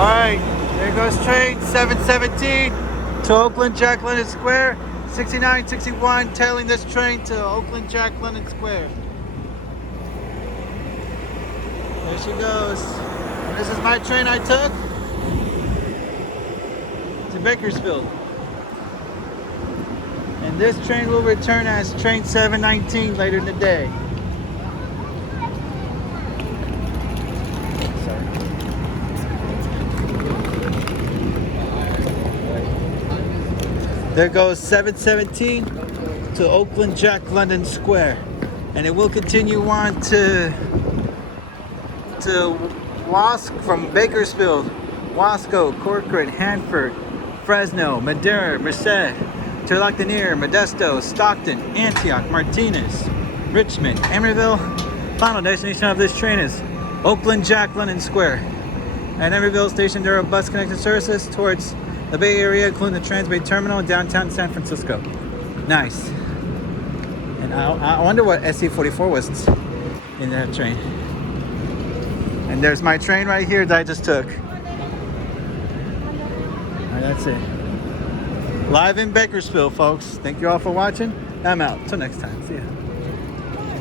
Alright, there goes train 717 to Oakland Jack London Square. 6961 tailing this train to Oakland Jack London Square. There she goes. And this is my train I took to Bakersfield. And this train will return as train 719 later in the day. There goes 717 to Oakland Jack London Square. And it will continue on to Wask from Bakersfield, Wasco, Corcoran, Hanford, Fresno, Madera, Merced, Turlock-Lanier, Modesto, Stockton, Antioch, Martinez, Richmond, Emeryville. Final destination of this train is Oakland Jack London Square. At Emeryville Station, there are bus connecting services towards the Bay Area, including the Transbay Terminal in downtown San Francisco. Nice. And I wonder what SC-44 was in that train. And there's my train right here that I just took. All right, that's it. Live in Bakersfield, folks. Thank you all for watching. I'm out. Till next time. See ya.